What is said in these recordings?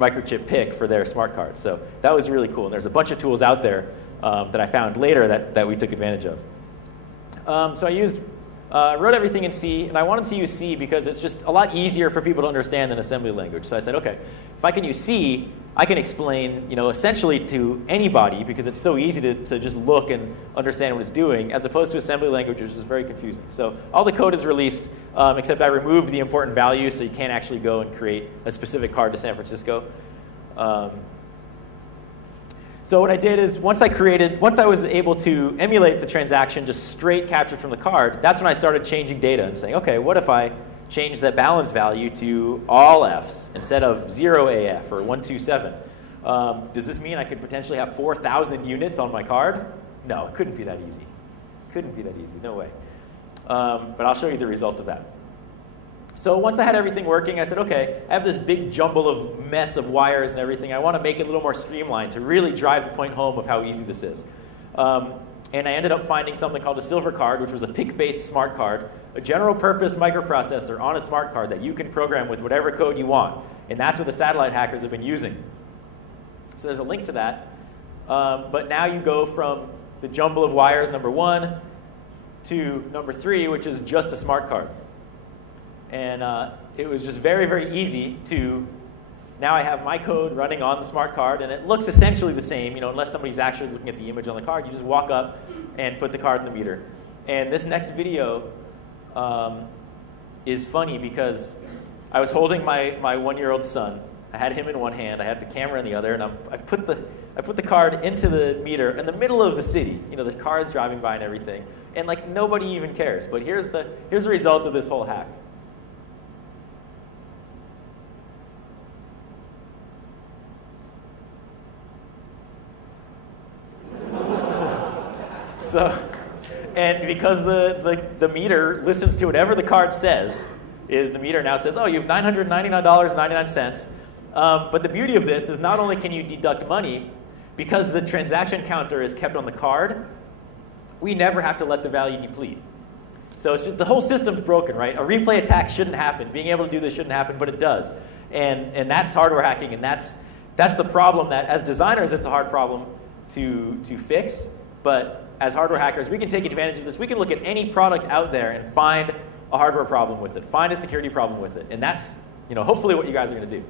microchip PIC for their smart cards. So that was really cool. And there's a bunch of tools out there that I found later that we took advantage of. So I wrote everything in C, and I wanted to use C because it's just a lot easier for people to understand than assembly language. So I said, okay, if I can use C, I can explain, essentially to anybody because it's so easy to just look and understand what it's doing, as opposed to assembly language, which is very confusing. So all the code is released, except I removed the important values, so you can't actually go and create a specific card to San Francisco. So what I did is once I was able to emulate the transaction just straight captured from the card, that's when I started changing data and saying, okay, what if I change that balance value to all Fs instead of 0 AF or 127? Does this mean I could potentially have 4,000 units on my card? No, it couldn't be that easy. Couldn't be that easy, no way. But I'll show you the result of that. So once I had everything working, I said, okay, I have this big jumble of mess of wires and everything. I want to make it a little more streamlined to really drive the point home of how easy this is. And I ended up finding something called a silver card, which was a PIC-based smart card, a general-purpose microprocessor on a smart card that you can program with whatever code you want. And that's what the satellite hackers have been using. So there's a link to that. But now you go from the jumble of wires, number 1, to number 3, which is just a smart card. And it was just very, very easy to, now I have my code running on the smart card, and it looks essentially the same, unless somebody's actually looking at the image on the card. You just walk up and put the card in the meter. And this next video is funny because I was holding my 1-year-old son. I had him in one hand, I had the camera in the other, and I put the card into the meter in the middle of the city. The cars driving by and everything. And nobody even cares. But here's the result of this whole hack. And because the meter listens to whatever the card says, the meter now says, oh, you have $999.99. But the beauty of this is not only can you deduct money, because the transaction counter is kept on the card, we never have to let the value deplete. So it's just the whole system's broken, right? A replay attack shouldn't happen. Being able to do this shouldn't happen, but it does. And that's hardware hacking, and that's the problem that, as designers, it's a hard problem to fix. But as hardware hackers, we can take advantage of this. We can look at any product out there and find a hardware problem with it, find a security problem with it. And that's hopefully what you guys are going to do.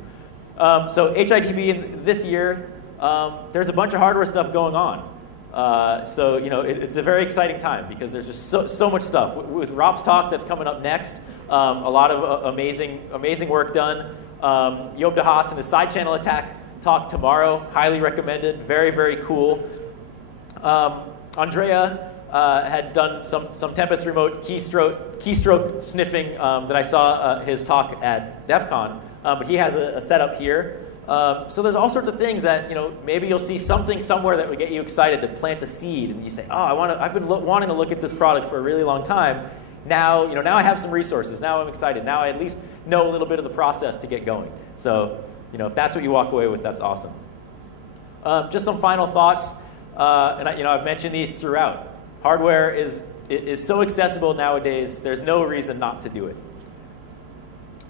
So HITB this year, there's a bunch of hardware stuff going on. So it's a very exciting time because there's just so much stuff. With Rob's talk that's coming up next, a lot of amazing work done. Joop de Haas and his side channel attack talk tomorrow, highly recommended, very, very cool. Andrea had done some Tempest remote keystroke sniffing that I saw his talk at DEF CON, but he has a setup here. So there's all sorts of things that maybe you'll see something somewhere that would get you excited to plant a seed, and you say, oh, I've been wanting to look at this product for a really long time. Now now I have some resources. Now I'm excited. Now I at least know a little bit of the process to get going. So if that's what you walk away with, that's awesome. Just some final thoughts. And I've mentioned these throughout. Hardware is so accessible nowadays, there's no reason not to do it.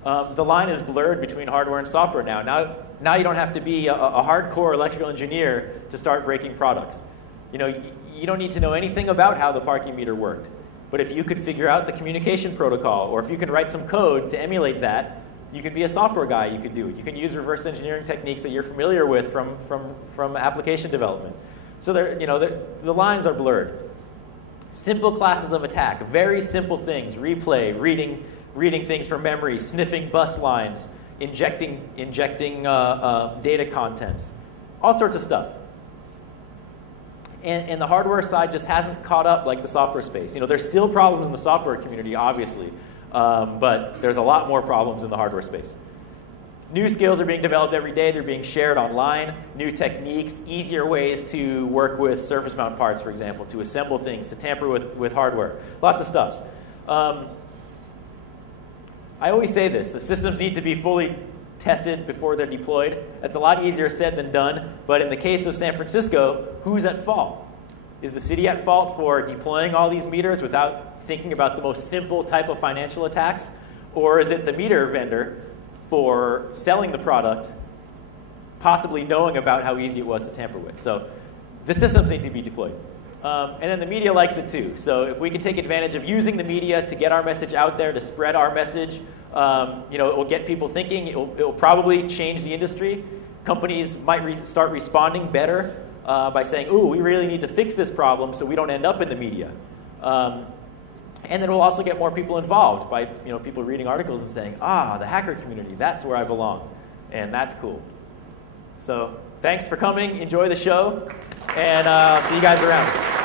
The line is blurred between hardware and software now. Now you don't have to be a hardcore electrical engineer to start breaking products. You don't need to know anything about how the parking meter worked. But if you could figure out the communication protocol, or if you can write some code to emulate that, you can be a software guy, you could do it. You can use reverse engineering techniques that you're familiar with from application development. So the lines are blurred. Simple classes of attack, very simple things: replay, reading things from memory, sniffing bus lines, injecting data contents, all sorts of stuff. And the hardware side just hasn't caught up like the software space. There's still problems in the software community, obviously, but there's a lot more problems in the hardware space. New skills are being developed every day. They're being shared online. New techniques, easier ways to work with surface mount parts, for example, to assemble things, to tamper with hardware. Lots of stuff. I always say this: the systems need to be fully tested before they're deployed. That's a lot easier said than done. But in the case of San Francisco, who's at fault? Is the city at fault for deploying all these meters without thinking about the most simple type of financial attacks? Or is it the meter vendor for selling the product possibly knowing about how easy it was to tamper with. So the systems need to be deployed. And then the media likes it too. So if we can take advantage of using the media to get our message out there, to spread our message, it will get people thinking. It will probably change the industry. Companies might start responding better by saying, ooh, we really need to fix this problem so we don't end up in the media. And then we'll also get more people involved by people reading articles and saying, ah, the hacker community, that's where I belong. And that's cool. So thanks for coming. Enjoy the show. And I'll see you guys around.